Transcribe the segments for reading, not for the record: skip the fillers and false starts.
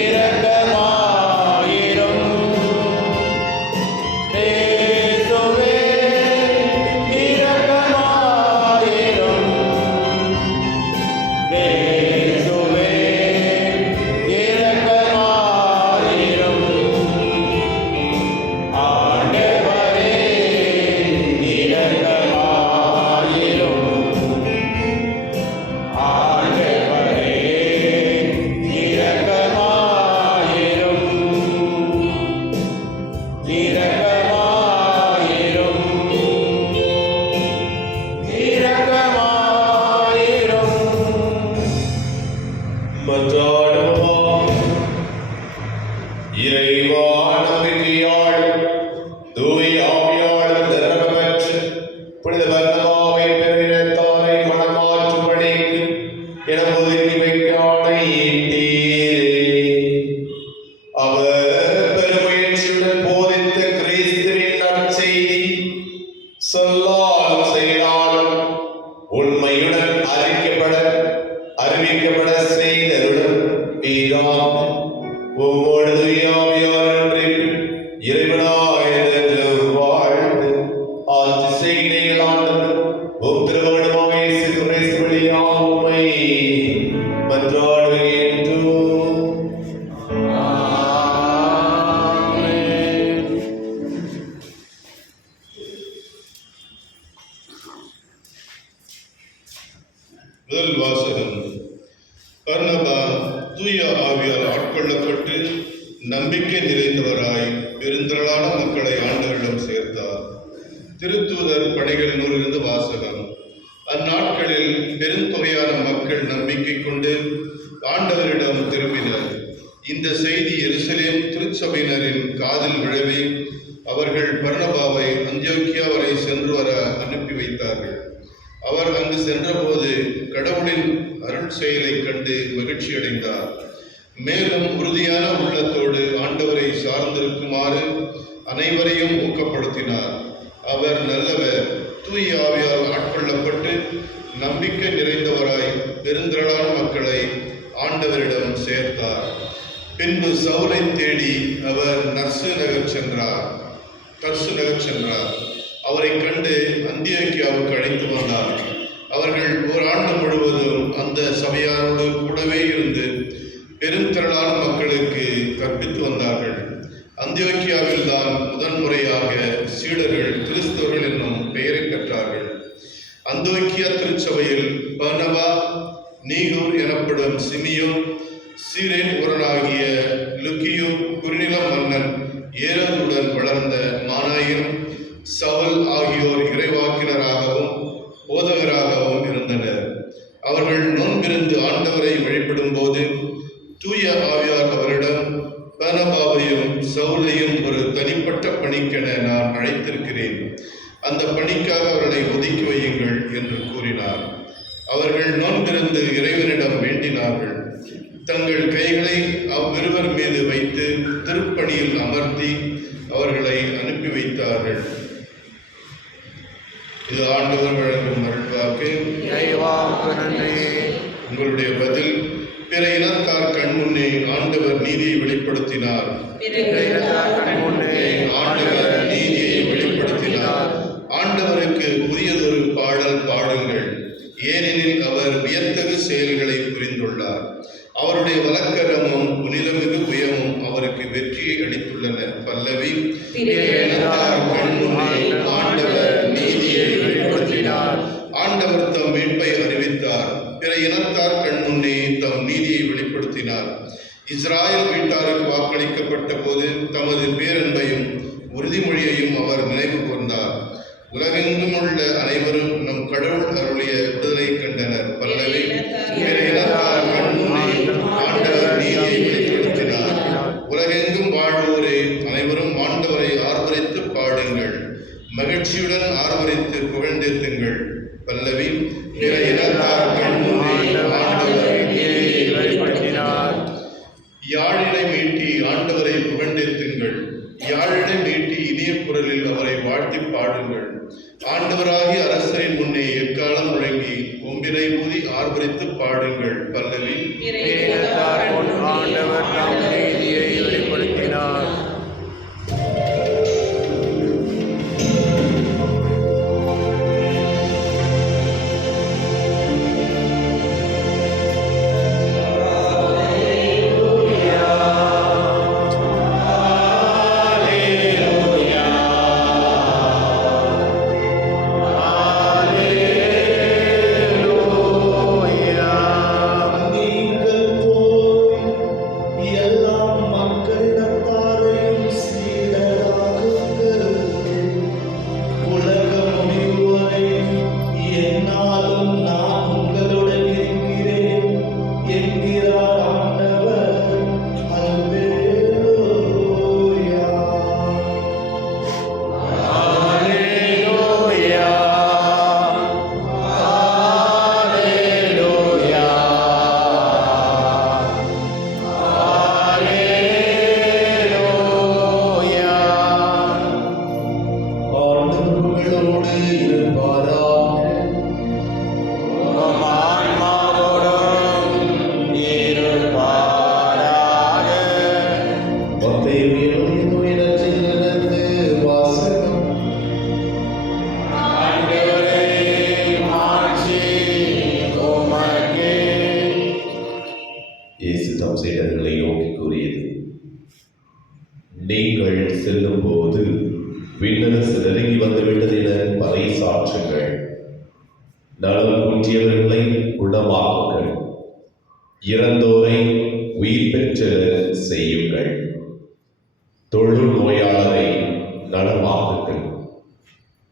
இரக்கமா என ஒதுக்கி வைக்க ஆணையிட்டீரே. அவர் பெருமுயற்சியுடன் போதித்த கிறிஸ்துவின் நற்செய்தி சொல்லால் செயலாலும் உண்மையுடன் அறிவிக்கப்பட செய்தருடன் வீராக உம்மோடு இறைவனாய் என்றென்றும் வாழ்ந்து ஆட்சி செய்கிறீர்கள். ஆண்டவர் உம் திருமகனுமாக இயேசு கிறிஸ்து வழியாக உம்மை மன்றாடுகின்றோம். முதல் வாசகம். பர்னபா தூய ஆவியால் ஆட்கொள்ளப்பட்டு நம்பிக்கை நிறைந்தவராய் பெருந்திரளான மக்களை ஆண்டவரிடம் சேர்த்தார். திருத்தூதர் பணிகள் நூலிலிருந்து வாசகம். அந்நாட்களில் பெருந்தொகையான மக்கள் நம்பிக்கை கொண்டு ஆண்டவரிடம் திரும்பினர். இந்த செய்தி எருசலேம் திருச்சபையினரின் காதில் விழவே அவர்கள் பர்னபாவை அந்தியோக்கியா வரை சென்று வர அனுப்பி வைத்தார்கள். அவர் அங்கு சென்றபோது கடவுளின் அருள் செயலை கண்டு மகிழ்ச்சி அடைந்தார். மேலும் உறுதியான உள்ளத்தோடு ஆண்டவரை சார்ந்திருக்குமாறு அனைவரையும் ஊக்கப்படுத்தினார். அவர் நல்லவர், தூய ஆவியால் ஆட்கொள்ளப்பட்டு நம்பிக்கை நிறைந்தவராய் பெருந்திரளான மக்களை ஆண்டவரிடம் சேர்த்தார். பின்பு சவுலை தேடி அவர் தர்சு நகர் சென்றார். அவரை கண்டு அந்தியோக்கியாவுக்கு அழைத்து வந்தார். அவர்கள் ஓராண்டு முழுவதும் அந்த சபையாரோடு கூடவே இருந்து பெருந்திரளான மக்களுக்கு கற்பித்து வந்தார்கள். அந்தியோக்கியாவில் தான் முதன்முறையாக சீடர்கள் கிறிஸ்தவர்கள் என்னும் பெயரை பெற்றார்கள். அந்தியோக்கியா திருச்சபையில் பர்னபா, நீகூர் எனப்படும் சிமியோன், சீரேன் ஊரனாகிய லுக்கியு, குறுநிலம் மன்னன் ஏரோதுடன் வளர்ந்த மானாயின், சவுல் ஆகியோர் இறைவாக்கினராகவும் போதகராகவும் இருந்தனர். அவர்கள் நோன்பிருந்து ஆண்டவரை வழிபடும் போது தூய ஆவியார் அவரிடம், பர்னபாவையும் சவுலையும் ஒரு தனிப்பட்ட பணிக்கென நான் அழைத்திருக்கிறேன். அந்த பணிக்காக அவர்களை ஒதுக்கி வையுங்கள் என்று கூறினார். அவர்கள் நோன்பிருந்து இறைவனிடம் வேண்டினார்கள். தங்கள் கைகளை அவ்விருவர் மீது வைத்து திருப்பணியில் அமர்த்தி அவர்களை அனுப்பி வைத்தார்கள். இது ஆண்டவர் வழங்கும் அருள்வாக்கு. உங்களுடைய பதில். பிற இனத்தார் கண்முன்னே ஆண்டவர் நீதியை வெளிப்படுத்தினார். ஆண்டவருக்கு புதியதொரு பாடல் பாடுங்கள், ஏனெனில் அவர் வியத்தகு செயல்களை புரிந்துள்ளார். அவருடைய வலக்கரமும் புனிதமிகு புயமும் அவருக்கு வெற்றியை அளித்துள்ளன. பல்லவி. ஆண்டவர் நீதியை வெளிப்படுத்தினார். ஆண்டவர் தம் மீட்பை அறிவித்தார். பிற இனத்தார் கண்முன்னே தம் நீதியை வெளிப்படுத்தினார். இஸ்ராயல் வீட்டாருக்கு வாக்களிக்கப்பட்ட போது தமது பேரன்பையும் உறுதிமொழியையும் அவர் நினைவு கூர்ந்தார். உலகெங்கும் உள்ள அனைவரும் நம் கடவுள் அருளிய விடுதலை கண்டனர். பல்லவி. பிற இனத்தார் கண்முன்னே ஆண்டவர் நீதியை வெளிப்படுத்தினார். உலகெங்கும் வாழ்வோரே அனைவரும் ஆண்டவரை ஆர்ப்பரித்து பாடுங்கள், மகிழ்ச்சியுடன் ஆர்ப்பரித்து புகழ்ந்தேத்துங்கள். பல்லவி. பிற இனத்தார் கண்முன்னே ஆண்டவர் நீதியை வெளிப்படுத்தினார். யாழினை மீட்டி ஆண்டவரை புகழ்ந்தேத்துங்கள், யாழினை மீட்டி இனிய குரலில் அவரை வாழ்த்தி பாடுங்கள். ஆண்டவராகி அரசரின் முன்னே எக்காலம் முழங்கி கொம்பினை ஊதி ஆர்ப்பரித்து பாடுங்கள். பல்லவி. ஆண்டவர் தம் நீதியை வெளிப்படுத்தினார். எல்லாம் தம் சீடர்களை நோக்கி கூறியது, நீங்கள் செல்லும் போது விண்ணரசு நெருங்கி வந்துவிட்டது என பறைசாற்றுங்கள். நலம் குன்றியவர்களை குணமாக்குங்கள், இறந்தோரை உயிர் பெற்ற செய்யுங்கள், தொழும் நோயாளரை நலமாக்குங்கள்,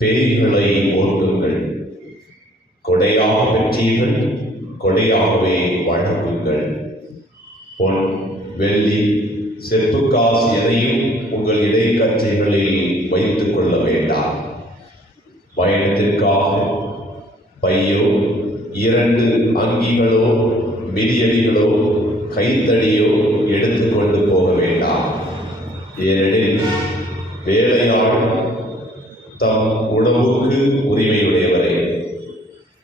பேய்களை ஓட்டுங்கள், கொடையாக பெற்றீர்கள் கொடையாகவே வழங்குங்கள். பொன் வெள்ளி செப்பு காசு எதையும் உங்கள் இடைக்கச்சைகளில் வைத்துக் கொள்ள வேண்டாம். பயணத்திற்காக பையோ 2 அங்கிகளோ மிதியடிகளோ கைத்தடியோ எடுத்துக்கொண்டு போக வேண்டாம். ஏனெனில் வேலையாள் தம் உணவுக்கு உரிமையுடையவரே.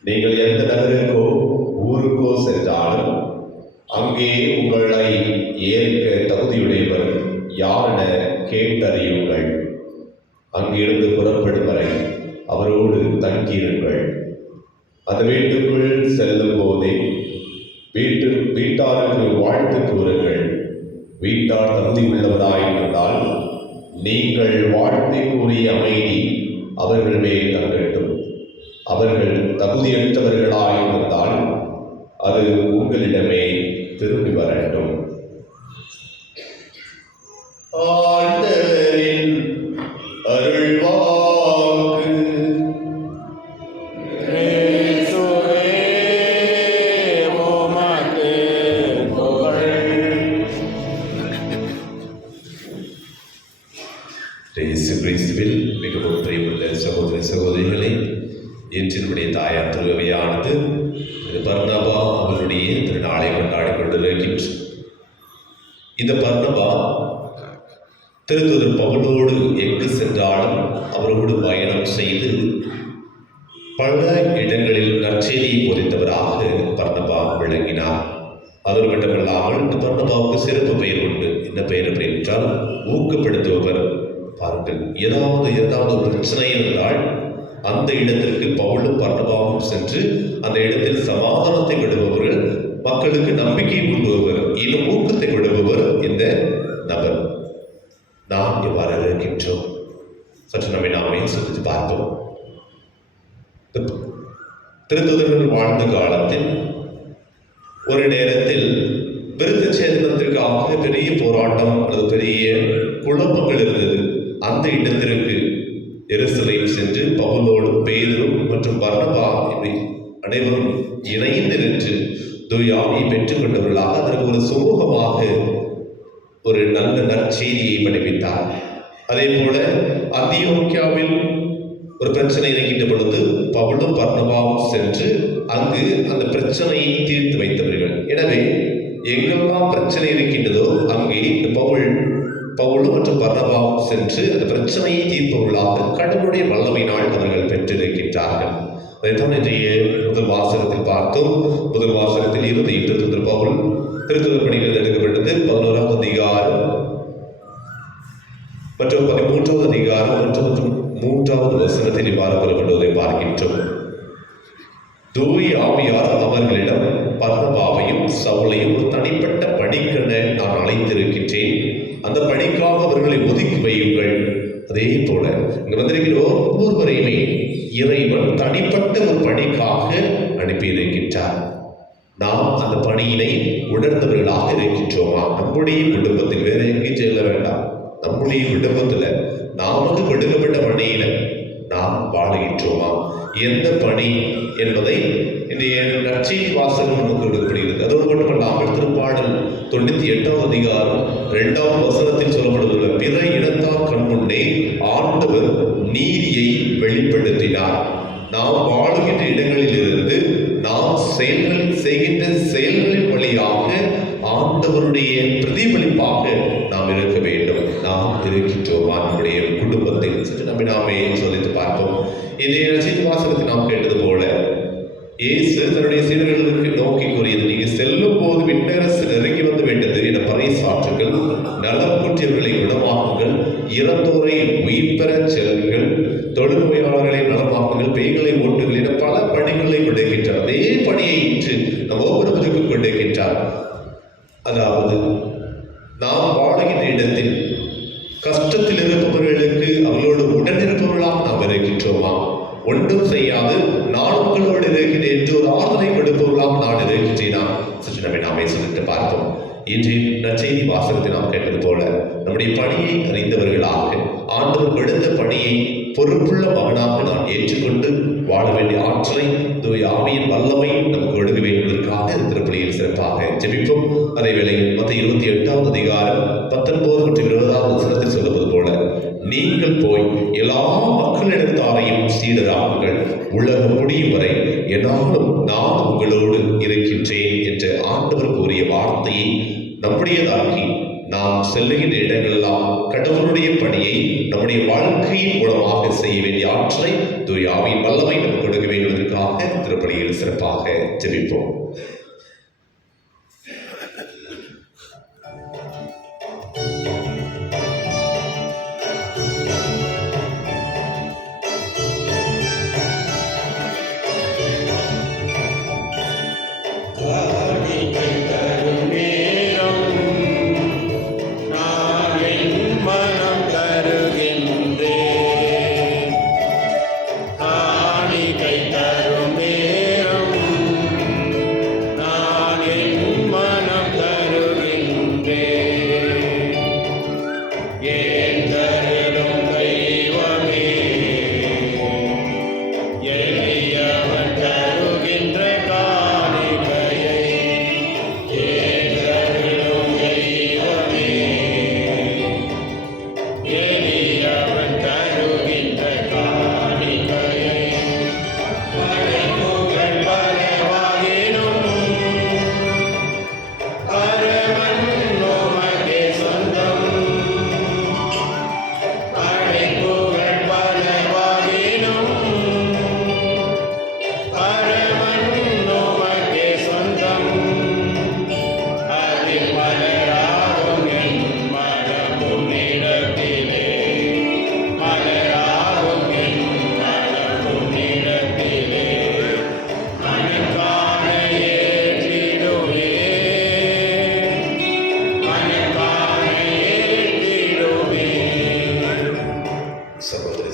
நீங்கள் எந்த நகருக்கோ ஊருக்கோ சென்றாலும் அங்கே உங்களை ஏற்க தகுதியுடையவர் யாரென கேட்டறியுங்கள். அங்கிருந்து புறப்படும் வரை அவரோடு தங்கியிருங்கள். அந்த வீட்டுக்குள் செல்லும் போதே வீட்டாருக்கு வாழ்த்து கூறுங்கள். வீட்டார் தகுதி உள்ளவராயிருந்தால் நீங்கள் வாழ்த்தை கூறிய அமைதி அவர்கள் மேல் தங்கட்டும். அவர்கள் தகுதியற்றவர்களாயிருந்தால் அது உங்களிடமே திரும்பி வரட்டும். ஆண்டவரின் அருள்வாக்கு. இயேசுவே உமக்கு புகழ். இயேசு கிறிஸ்துவில் மிகவும் பிரியமுள்ள சகோதர சகோதரிகளை, இன்று நம்முடைய தாயார் திருவையானது பர்னபா அவருடைய திருநாளை கொண்டாடி கொண்டிருக்கின்றோம். இந்த பர்னபா திருத்தூதர் பவுலோடு எங்கு சென்றாலும் அவரோடு பயணம் செய்து பல இடங்களில் நற்செய்தியை போதித்தவராக பர்னபா விளங்கினார். அதோடு மட்டுமல்லாமல் இந்த பர்னபாவுக்கு சிறப்பு பெயர் உண்டு. என்ன பெயர் அப்படி என்றால் ஊக்கப்படுத்துபவர். பாருங்கள், ஏதாவது ஒரு பிரச்சனை இருந்தால் அந்த இடத்திற்கு பவுலும் பர்னபாவும் சென்று அந்த இடத்தில் சமாதானத்தை விடுபவர்கள், மக்களுக்கு நம்பிக்கை கொடுப்பவர், இன்னும் ஊக்கத்தை விடுபவர் இந்த நபர். நாம் எவ்வாறு இருக்கின்றோம்? சற்று நம்மை நாமே சிந்தித்து பார்ப்போம். திருத்தூதர்கள் வாழ்ந்த காலத்தில் ஒரு நேரத்தில் விருத்த சேதனத்திற்காக பெரிய போராட்டம் அல்லது பெரிய குழப்பங்கள் இருந்தது. அந்த இடத்திற்கு எருசலேம் சென்று பவுலோடு பேதுரு மற்றும் பர்னபா அனைவரும் இணைந்து நின்று தூயாவியை பெற்றுக் கொண்டவர்களாக அதற்கு ஒரு சுமூகமாக ஒரு நல்ல நற்செய்தியை படிப்பித்தார். அதே போல அந்தியோக்கியாவில் ஒரு பிரச்சனை இருக்கின்ற பொழுது பவுலும் பர்னபாவும் சென்று அங்கு அந்த பிரச்சனையை தீர்த்து வைத்தவர்கள். எனவே எங்கெல்லாம் பிரச்சனை இருக்கின்றதோ அங்கே பவுலும் மற்றும் பர்னபாவும் சென்று அந்த பிரச்சனையை தீர்ப்பவர்களாக கடவுளுடைய வல்லமையினால் அவர்கள் பெற்றிருக்கின்றார்கள். அதைத்தான் இன்றைய முதல் வாசகத்தில் பார்த்தோம். முதல் வாசகத்தில் இருந்து திருத்தூதர் பவுல் திருத்தூதர் பணிகள் எடுக்கப்பட்டது 11ஆம் அதிகாரம் மற்றும் 13ஆவது அதிகாரம் மற்றும் 3வது வசனத்தில் இவ்வாறு கூறப்படுவதை பார்க்கின்றோம். தூய ஆவியார் அவர்களிடம் பர்னபாவையும் சவுலையும் ஒரு தனிப்பட்ட பணிக்கென நான் அழைத்திருக்கின்றேன், அந்த பணிக்காக அவர்களை ஒதுக்கி வையுங்கள். அதே போல இங்க வந்திருக்கிற ஒவ்வொருவரையுமே இறைவன் தனிப்பட்ட ஒரு பணிக்காக அனுப்பியிருக்கின்றார். நாம் அந்த பணியினை உணர்ந்தவர்களாக இருக்கின்றோமா? நம்முடைய குடும்பத்தில், வேற எங்கேயும் செல்ல வேண்டாம், நம்முடைய குடும்பத்துல நமக்கு கொடுக்கப்பட்ட பணியில நாம் வாழுகின்றோமா? எந்த பணி என்பதை இன்றைய நற்செய்தி வாசகம் நமக்கு கொடுக்கப்படுகிறது. அதோடு மட்டுமல்லாமல் திருப்பாடல் 98ஆம் அதிகாரம் 2ஆம் வசனத்தில் சொல்லப்படுகிற பிற இனத்தார் கண் முன்னே ஆண்டவர் நீதியை வெளிப்படுத்தினார். நாம் வாழுகின்ற இடங்களில் இருந்து நாம் செய்கின்ற செயல்களின் வழியாக ஆண்டவருடைய பிரதிபலிப்பாக நாம் இருக்க வேண்டும். நாம் இருக்கின்றோமா நம்முடைய குடும்பத்தில்? சற்று நாமே சோதித்து பார்ப்போம். இன்றைய நற்செய்தி வாசகத்தை நாம் கேட்டது போல இயேசு தன்னுடைய சீடர்களுக்கு நோக்கி கூறியது, நீங்க செல்லும் போது விண்ணரசு நெருங்கி வந்து விட்டது என பறைசாற்றுங்கள், நலம் குன்றியவர்களை குணமாக்குங்கள், இறந்தோரை உயிர் பெற செல்லுங்கள், தொழுநோயாளர்களை நலமாக்குங்கள், பேய்களை ஓட்டுங்கள் என பல பணிகளை கொண்டிருக்கின்றார். அதே பணியை இன்று நம் ஒவ்வொருவருக்கும் கொண்டிருக்கின்றார். அதாவது நாம் வாழுகின்ற இடத்தில் கஷ்டத்தில் இருப்பவர்களுக்கு அவர்களோடு உடனிருப்பவர்களாக நாம் இருக்கின்றோமா? ஒன்றும் செய்யாது நான் உங்களோடு இருக்கின்றேன் என்று ஒரு ஆறுதலை கொடுப்பவர்களாக நான் இருக்கின்றேனா? சற்று நம்மை நாமே சொல்லிட்டு பார்ப்போம். இன்றைய நற்செய்தி வாசகத்தை நாம் கேட்டது போல நம்முடைய பணியை அறிந்தவர்களாக ஆண்டவர் கொடுத்த பணியை பொறுப்புள்ள மகனாக நான் ஏற்றுக்கொண்டு வாழ வேண்டிய ஆற்றலை தூய ஆவியின் வல்லமை நமக்கு ஒழுக வேண்டுவதற்காக திருப்பலியில் சிறப்பாக ஜெபிப்போம். அதே வேளையில் மத்திய 28வது அதிகாரம் 19 மற்றும் 20வது வசனத்தில் சொல்லுவது போல நீங்கள் போய் எல்லா மக்களிடத்தாரையும் சீடராகுங்கள், உலகம் முடியும் வரை என்னாலும் நான் உங்களோடு இருக்கின்றேன் என்ற ஆண்டவர் கூறிய வார்த்தையை நம்முடையதாக்கி நாம் செல்லுகின்ற இடங்களெல்லாம் கடவுளுடைய பணியை நம்முடைய வாழ்க்கையின் மூலமாக செய்ய வேண்டிய ஆற்றலை தூய ஆவியின் வல்லமை நமக்கு கொடுக்க வேண்டுவதற்காக திருப்பலியில் சிறப்பாக ஜெபிப்போம்.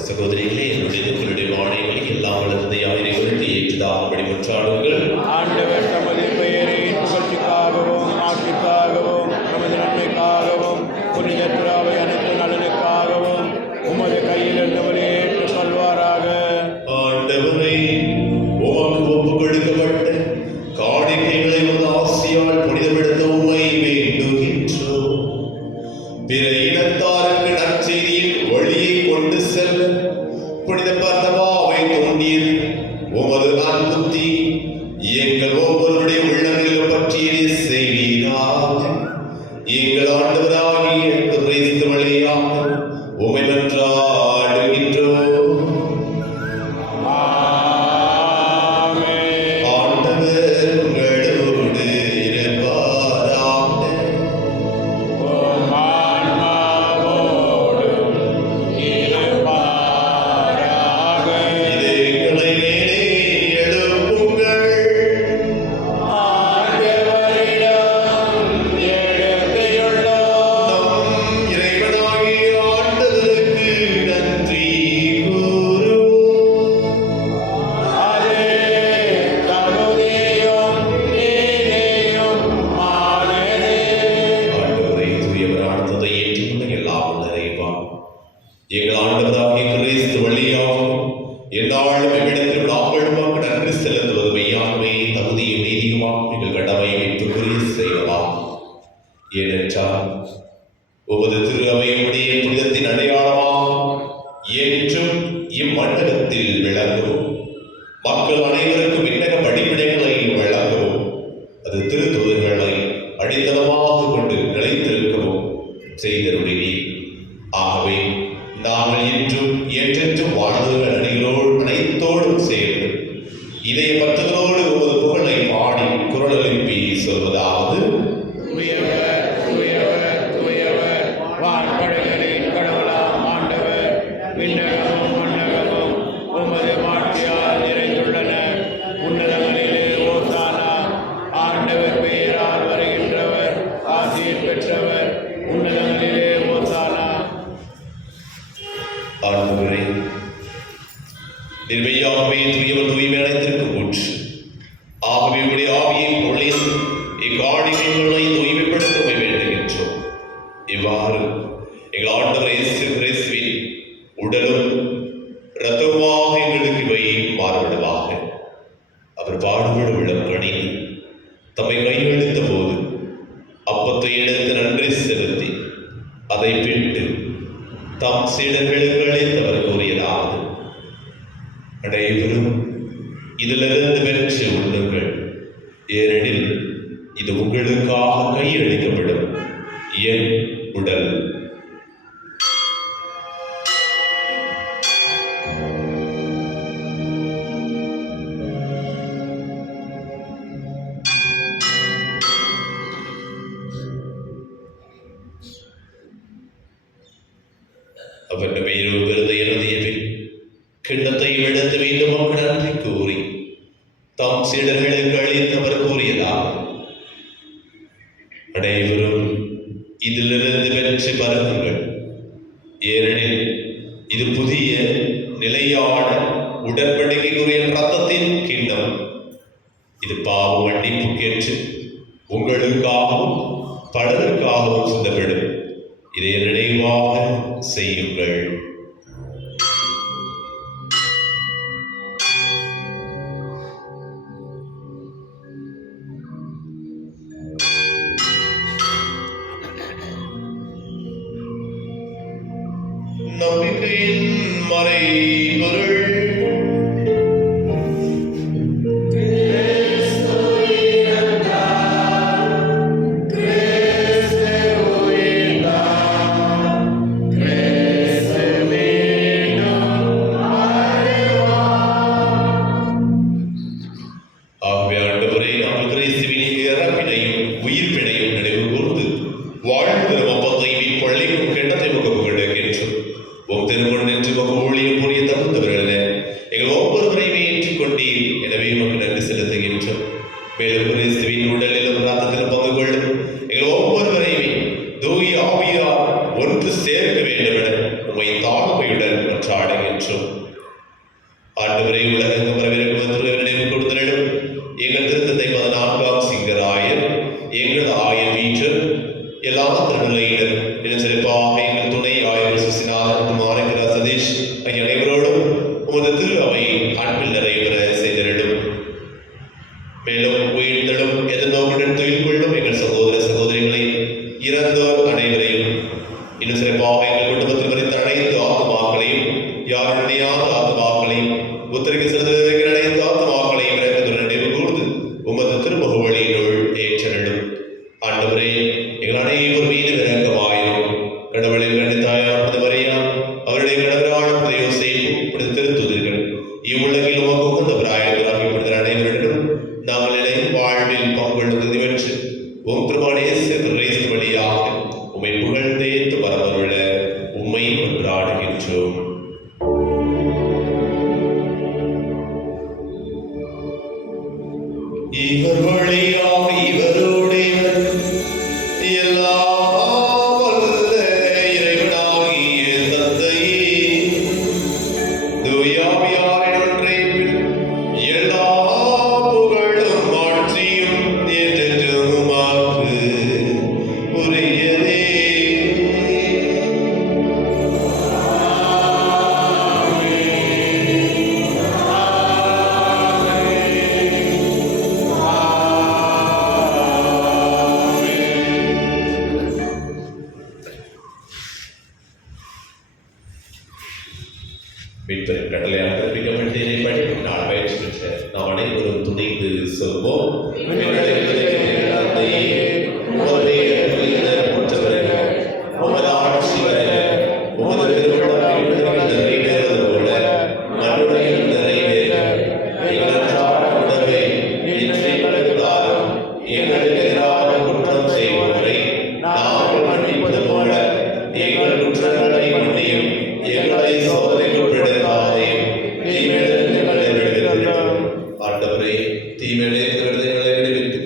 சகோதரிகளே, என்னுடைய வாழைகளை எல்லா வளர்ந்தையாயிரங்களுக்கு ஏற்றதாகும்படி முற்றாடுங்கள். ஆண்டவர் தமது பெயரின் புகழ்ச்சிக்காகவும் ஆட்சிக்காகவும் நமது நன்மைக்காகவும் புனித பிராவை அனைத்து நலனுக்காகவும் உமது கையில் இருந்தவரே ஏற்றுக் கொள்வாராக. ஆண்டவரே, உமக்கு ஒப்புக் கொடுக்கப்பட்ட காணிக்கைகளை உமது ஆசியால் புனிதப்படுத்த உம்மை வேண்டுகின்றோம். பிற இனத்தாருக்கு நற்செய்தியின் ஒளியை கொண்டு செல்ல புனித பர்னபாவை தோன்றியது உமது நற்புத்தி எங்கள் ஒவ்வொருடைய உள்ளங்களிலும் பற்றியதை செய்வீராக. எங்கள் ஆண்டவராகிய கிறிஸ்து வழியாக உம்மை நன்றாடுகின்றோம். ஆண்டவர் உங்களோடு இருப்பாராக. இதயங்களை மேலே எழுப்புங்கள். நம் இறைவனாகிய ஆண்டவருக்கு நன்றி கூறுவோம். ஆண்டவரை தூயவரான தந்தை ஏற்றுக்கொள்ள எல்லாம் நிறைவான். எங்கள் ஆண்டவராகிய கிறிஸ்து வழியாகவும் எந்நாளும் எவ்விடத்தில் நாங்களும் நன்றி செலுத்துவது மெய்யாகவே தகுதியும் நீதியுமாக எங்கள் கடமையை மீட்புக்குரிய செய்வதாம். ஏனென்றால் உமது திரு அவையுடைய புனிதத்தின் அடையாளமாக என்றும் இம்மண்டலத்தில் விளங்கவும் மக்கள் அனைவருக்கும் விண்ணக படிப்பினைகளை வழங்கவும் அது திருத்தூதர்களை அடித்தளமாக கொண்டு நிலைத்திருக்கவும் செய்தருளினீர். ஆகவே நாங்கள் இன்றும் என்றென்றும் வாழ்வுகள் அனைத்தோடும் சேர்ந்து இதய பக்தர்களோடு உமது புகழை பாடி குரல் எழுப்பி சொல்வதாவது: வான்படைகளின் கடவுளாம் ஆண்டவர், விண்ணகமும் மண்ணகமும் உமது மாட்சியால் நிறைந்துள்ளன. உன்னதங்களிலே ஓசானா. ஆண்டவர் பெயரால் வருகின்றவர் கையெழுத்த போது அப்பத்தை எடுத்து நன்றி செலுத்தி அதை பிட்டு தாம் சீடர்களுக்கு அளித்தவர் கூறியதாவது: அனைவரும் இதிலிருந்து பெற்று உண்ணுங்கள், ஏனெனில் இது உங்களுக்காக கையளிக்கப்படும் என் உடல். அவர் மேலும் விருதை எழுதிய பின் கிண்ணத்தையும் எடுத்து மீண்டும் அவர் நன்றி கூறி தாம் சீடர்களுக்கு அளித்தவர் கூறியதாவது: அனைவரும் இதிலிருந்து பெற்று பருகுங்கள், ஏனெனில் இது புதிய நிலையான உடன்படிக்கைக்குரிய இரத்தத்தின் கிண்ணம். இது பாவ மன்னிப்புக்கேற்று உங்களுக்காகவும் பலருக்காகவும் சிந்தப்படும். இதை நினைவாக செய்யுங்கள். நம்பிக்கையின் மறைபொருள். ஆகவே ஆண்டவரே, நாங்கள் கிறிஸ்துவின் இறப்பினையும் உயிர்ப்பினையும் நினைவு கூர்ந்து வாழ்வு அப்பத்தை மீட்பள்ளிக்கும் கிண்ணத்தை முகப்புகின்றோம். உம் திருமணம் நின்று ஊழியம் புரிய தகுந்தவர்கள எங்கள் ஒவ்வொருவரையுமே ஏற்றுக்கொண்டீர். எனவே உமக்கு நன்றி செலுத்துகின்றோம். மேலும் கிறிஸ்துவின் உடலிலும் ரத்தத்திலும் பங்கு கொள்ளும் எங்கள் ஒவ்வொருவரையுமே தூய ஆவியார் ஒன்று சேர்க்க வேண்டும் என உம்மை தாழ்மையுடன் மன்றாடுகின்றோம். ஆண்டவரே, உலகெங்கும் வரவிருக்கும் நினைவு கொடுத்தலிடும் எங்கள் திருத்தத்தை 14ஆம் சிங்கராயர், எங்கள் ஆயர் வீட்டர், எல்லா திருநிலையினர், இன்னும் சிறப்பாக எங்கள் துணை ஆயர் சுசிநாதன், மாரிந்திரா சதீஷ் ஆகிய அனைவரோடும் உமது திரு அவை அன்பில் நிறைவேற செய்திடும். மேலும் உயிர்த்தலும் எதிர்நோக்குடன் தொழில் கொள்ளும் எங்கள் சகோதர சகோதரிகளை, இறந்தோர் அனைவரையும், இன்னும் சிறப்பாக எங்கள் குடும்பத்தில் வரைத்த அனைத்து ஆத்மாக்களையும், யாருடைய ஆத்மாக்களையும், உத்தரவு செலுத்துகிற அனைத்து ஆத்மாக்களையும் இறக்கத்துடன் நினைவு கூர்ந்து உமது திருமுக வழியினுள் ஏற்றலும். ஆண்டவரே, எங்கள் அனைவர் மீது இரக்கமாயிரும். கடவுளின் கண்ணித்தாயான மரியா, அவருடைய கடவுளான யோசேப்பு, திருத்துதர்கள், இவ்வுலகில் உமக்கு உகந்தவராகிய அனைவரிடம் நாங்கள் இணையும் வாழ்வில் பங்கொள்வது பெற்று உம் திருமணேசு வழியாக உம்மை புகழ்ந்தேத்து வரவருள்ள உம்மை கொண்டாடுகின்றோம். இவர் வழியாக இவரோடு எல்லாம் வல்ல இறைவனாகிய தந்தையே, தூய ஆவியாரின் ஒன்றைப்பில் எல்லா புகழும் ஆட்சியும் என்றென்றும் உமக்கு உரியதே. மீட்பரின் கடலையாக கற்பிக்கப்பட்டதை படிக்கும் நாள் பயிற்சி பெற்ற நாம் அனைவரும் துணிந்து சொல்வோம். உமது ஆட்சி வருக, உமது திருவிழா நிறைவேறுவது போல மறுபடியும் நிறைவேற எங்கள் அன்றாட உணவை இன்று எங்களுக்கு தாரும். எங்களுக்கு எதிராக குற்றம் செய்வோரை நாங்கள் மன்னிப்பது போல எங்கள் குற்றங்களை மன்னியும். எங்களை சோதனைக்குட்படுத்தாதேயும், தீமையிலிருந்து எங்களை விடுவித்தருளும். ஆண்டவரே, தீமையிலிருந்து எங்களை விடுவித்து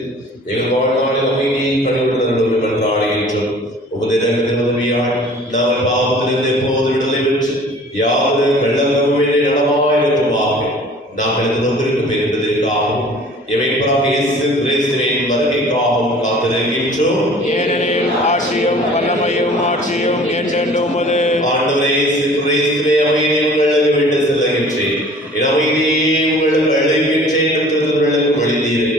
எங்கள் வாழ்நாளில் அமைதியை கனிவுடன் மன்றாடுகின்றோம். உமது இரக்கத்தின் உதவியால் நாங்கள் பாவத்திலிருந்து எப்போது விடுதலை பெற்று யாவது வெள்ளமும் நலமாயிருக்குமாக நாங்கள் இந்த நோக்கிற்கு பெறுவதற்காகவும் எமைப்பராக இயேசு கிறிஸ்துவின் வருகைக்காகவும் காத்திருக்கின்றோம். ஏனெனில் ஆட்சியும் வல்லமையும் ஆட்சியும் என்றென்றும் உமது. ஆண்டவரே, இயேசு கிறிஸ்துவே, அமைதியை உங்களுக்கு விட்டு செல்கின்றேன், என் அமைதியை உங்களுக்கு அளிக்கின்றேன் என்று திருத்தங்களுக்கு வழிந்தீரே.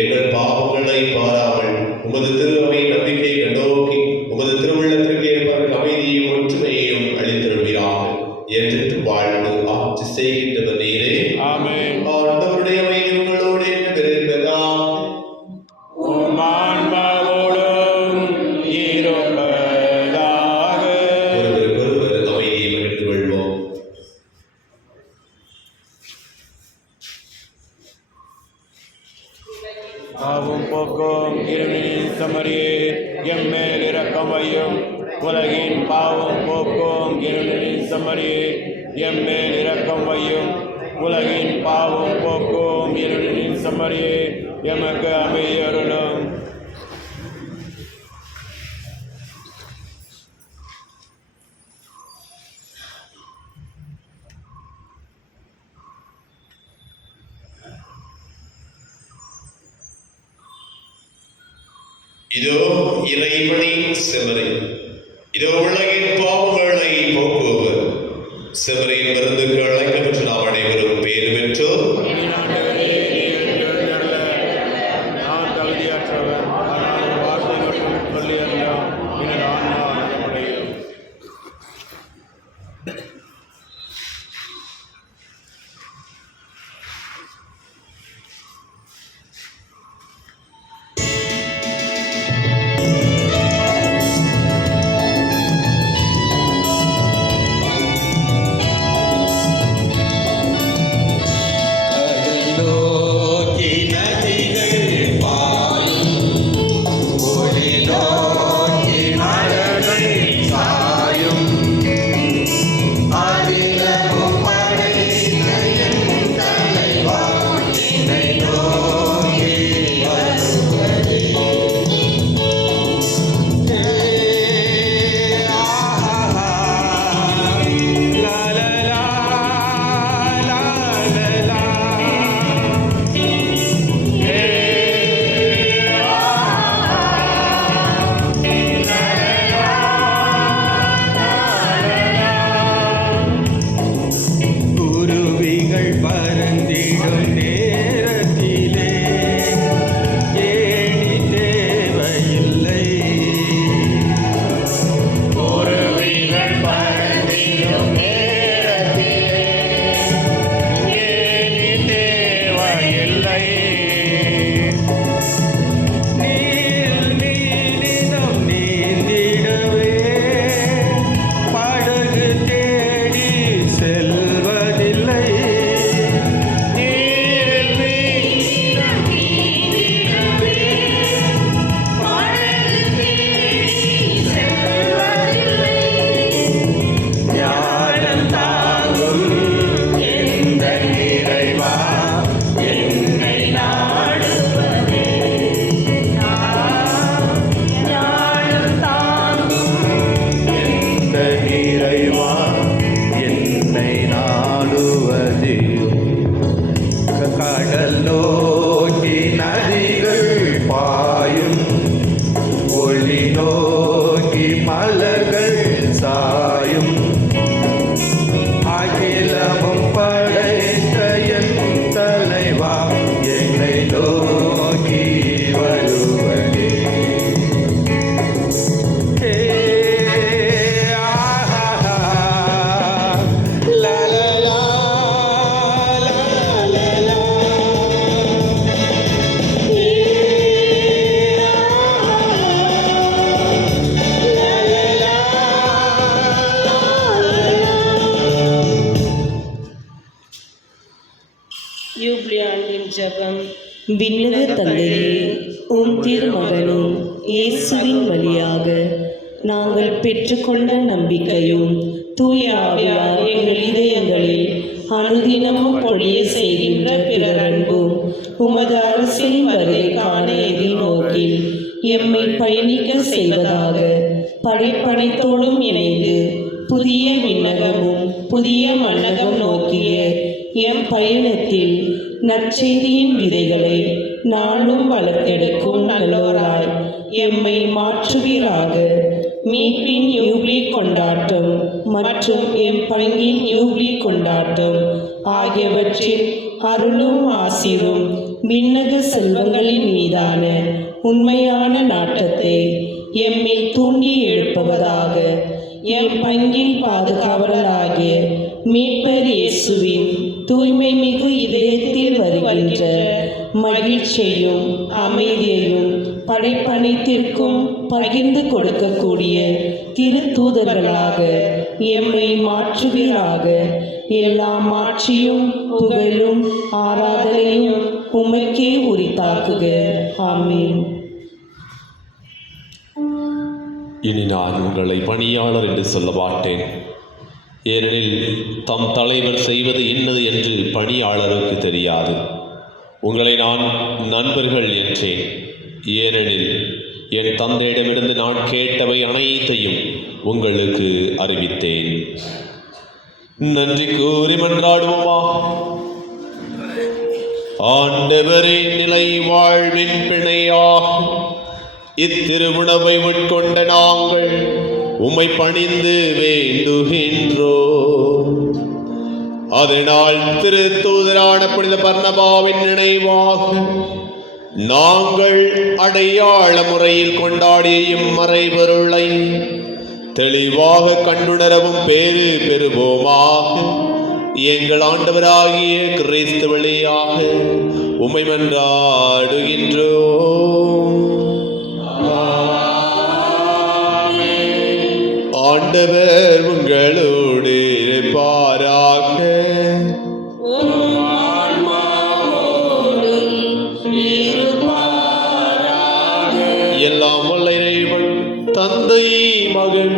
எங்கள் பாவங்களை பாரா உமது திரு அவை நம்பிக்கையை கண்டோக்கி உமது திருவுள்ளத்திற்கு ஏற்ப அமைதியையும் ஒற்றுமையையும் அளித்திருவீராக. என்று வாழ்ந்து ஆட்சி செய்கின்றவர் நீரே. ஆமென். ஆண்டவருடைய அமைதி உங்களோடு இருப்பதாக. உம் ஆன்மாவோடும் இருப்பதாக. ஒருவருக்கொருவர் அமைதியை பகிர்ந்து கொள்வோம். பாவம் போக்கும் இருளின் சமரியே எம்மேல் இரக்கம் வையும். உலகின் பாவம் போக்கும் இருளின் சமரியே எம்மேல் இரக்கம் வையும். உலகின் பாவம் போக்கும் இருளின் சமரியே எமக்கு அமைதி அருளும். இதோ இறைவனின் செமரி, இதோ உலகின் பாவங்களை போக்குபவர். செமரியின் விருந்துக்கு அழைக்கப்பட்ட நாம் அனைவரும் பேறு பெற்றோர். நான் தகுதியற்றவர், ஆனால் ஒரு வார்த்தை மட்டும் சொல்லி அறியாம் எனது ஆன்மா நலமடையும். விண்ணக தந்தையே, உம் திருமகனும் இயேசுவின் வழியாக நாங்கள் பெற்றுக்கொண்ட நம்பிக்கையும் தூய ஆவியார் எங்கள் இதயங்களில் அனுதினமும் பொழிய செய்கின்ற பிறர் அன்பும் உமது அரசின் வருகைக்கான எதிர்நோக்கில் எம்மை பயணிக்க செய்வதாக படைப்படைத்தோடும் இணைந்து புதிய விண்ணகமும் புதிய மண்ணகம் நோக்கிய எம் பயணத்தில் நற்செய்தியின் விதைகளை நாளும் வளர்த்தெடுக்கும் நல்லோராய் எம்மை மாற்றுவீராக. மீட்பின் யூப்ளி கொண்டாட்டம் மற்றும் எம் பங்கின் யூப்ளி கொண்டாட்டம் ஆகியவற்றில் அருளும் ஆசிரும் விண்ணக செல்வங்களின் மீதான உண்மையான நாட்டத்தை எம்மில் தூண்டி எழுப்புவதாக. எம் பங்கின் பாதுகாவலராகிய மீட்பர் இயேசுவின் தூய்மை மிகு இதயத்தில் வருகின்ற மகிழ்ச்சியையும் அமைதியையும் படைப்பனைத்திற்கும் பகிர்ந்து கொடுக்கக்கூடிய திருத்தூதர்களாக எம்மை மாற்றுவீராக. எல்லா மாட்சியும் புகழும் ஆராதனையும் உமக்கே உரித்தாக்குக. ஆமீன். இனி நான் உங்களை பணியாளர் என்று சொல்ல மாட்டேன், ஏனெனில் தம் தலைவர் செய்வது என்னது என்று பணியாளருக்கு தெரியாது. உங்களை நான் நண்பர்கள் என்றேன், ஏனெனில் என் தந்தையிடமிருந்து நான் கேட்டவை அனைத்தையும் உங்களுக்கு அறிவித்தேன். நன்றி கூறி மன்றாடுவோமா. ஆண்டவரே, நிலை வாழ்வின் பிணையாக இத்திருவுணவை உட்கொண்ட நாங்கள் உம்மை பணிந்து வேண்டுகின்றோம். அதனால் திருத்தூதரான புனித பர்னபாவின் நினைவாக நாங்கள் அடையாள முறையில் கொண்டாடிய இம்மறைபொருளை தெளிவாக கண்டுணரவும் பேறு பெறுவோமாக. எங்கள் ஆண்டவராகிய கிறிஸ்து வழியாக உம்மை மன்றாடுகின்றோம். ஆண்டவர் உங்களோடு இருப்பாராக. எல்லாம் வல்ல இறைவன் தந்தை, மகன்,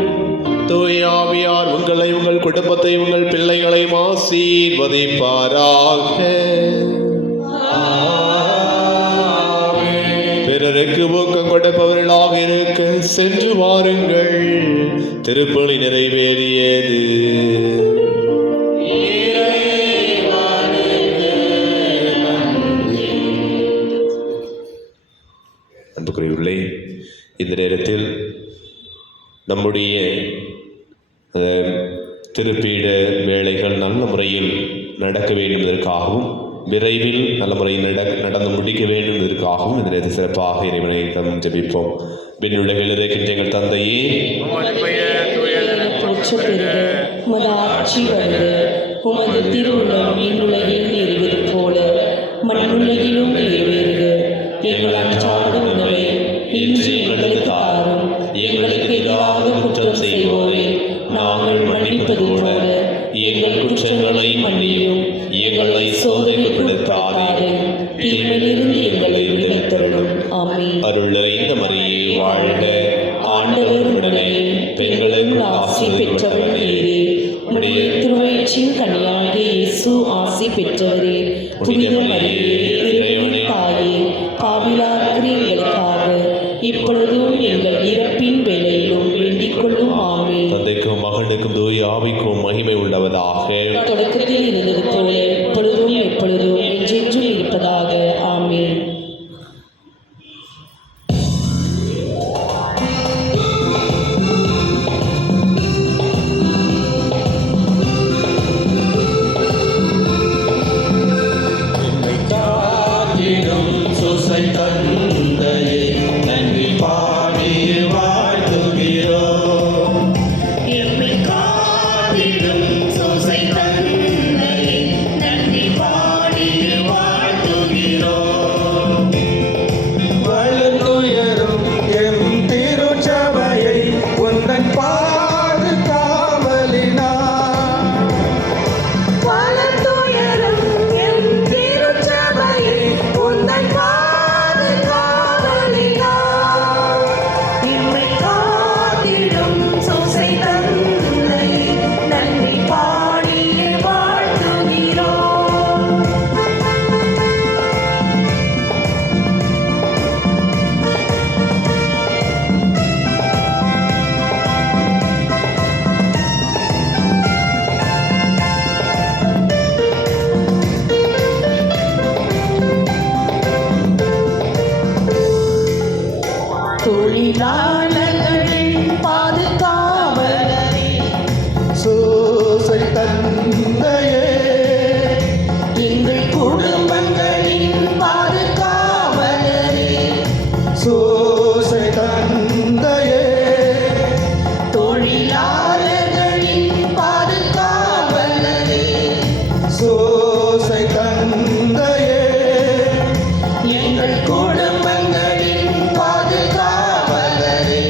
தூய ஆவியார் உங்களை, உங்கள் குடும்பத்தை, உங்கள் பிள்ளைகளை ஆசீர்வதிப்பாராக. பிறருக்கு ஊக்கம் கொடுப்பவர்களாக இருக்க சென்று வாருங்கள். திருப்பலி நிறைவேறியது. அன்புக்குரியவர்களே, இந்த நேரத்தில் நம்முடைய திருப்பீட வேலைகள் நல்ல முறையில் நடக்க வேண்டுவதற்காகவும் விரைவில் நல்ல முறையில் நடந்து முடிக்க வேண்டும் என்பதற்காகவும் இந்த நேரத்தில் சிறப்பாக இறைவனை நாம் ஜெபிப்போம். விண்ணுலகில் இருக்கின்ற எங்கள் தந்தையே, உமது ஆட்சி வருக. உமது திருவுளம் விண்ணுலகில் நிறைவேறு போல மண்ணுலகிலும் நிறைவேறுக. எங்கள் அன்றாட உணவை இன்று எங்களுக்கு தாரும். எங்களுக்கு எதிராக குற்றம் செய்வோரை நாங்கள் மன்னிப்பது போல எங்கள் குற்றங்களை மன்னியும். எங்களை சோதனைப்படுத்தாதே, தீமையிலிருந்து எங்களை விடுவித்தருளும். ஆமென். அருள் நிறைந்த மரியே வாழ்க, ஆண்டவர் உடனே பெண்களுக்கு ஆசி பெற்றவர் நீரே. உம்முடைய திருவயிற்றின் கனியாகிய இயேசு ஆசி பெற்றவரே. புனித மரியே, இறைவனின் தாயே, பாவிலாயிருக்கிற எங்களுக்காக இப்பொழுதும் எங்கள் இறப்பின் வேளையிலும் வேண்டிக் கொள்ளும். ஆமென். தந்தைக்கும் மகனுக்கும் தூய ஆவிக்கும் மகிமை உண்டாவதாக. தொடக்கத்தில் இருந்தது போல இப்பொழுதும் எப்பொழுதும் என்றென்றும் இருப்பதாக. ஆமென். தொழிலாளர்களின் பாதுகாவலரே, சோசை தந்தையே, எங்கள் குடும்பங்களின் பாதுகாவலரே, சோ தந்தையே, தொழிலாளர்களின் பாதுகாவலரே, சோசை தந்தையே, எங்கள் குடும்பங்களின் பாதுகாவலரே,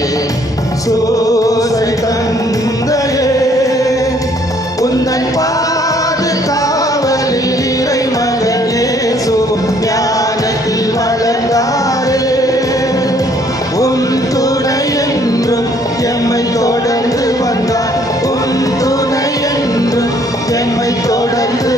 சோசை தந்தையே, உந்தன் பாதுகாவலில் இறைமகன் இயேசுவும் ஞானத்தில் வளர்ந்தாரே. உன் துணை என்றும் எம்மை தொடர்ந்து வந்தார், உன் துணை என்றும் எம்மை தொடர்ந்து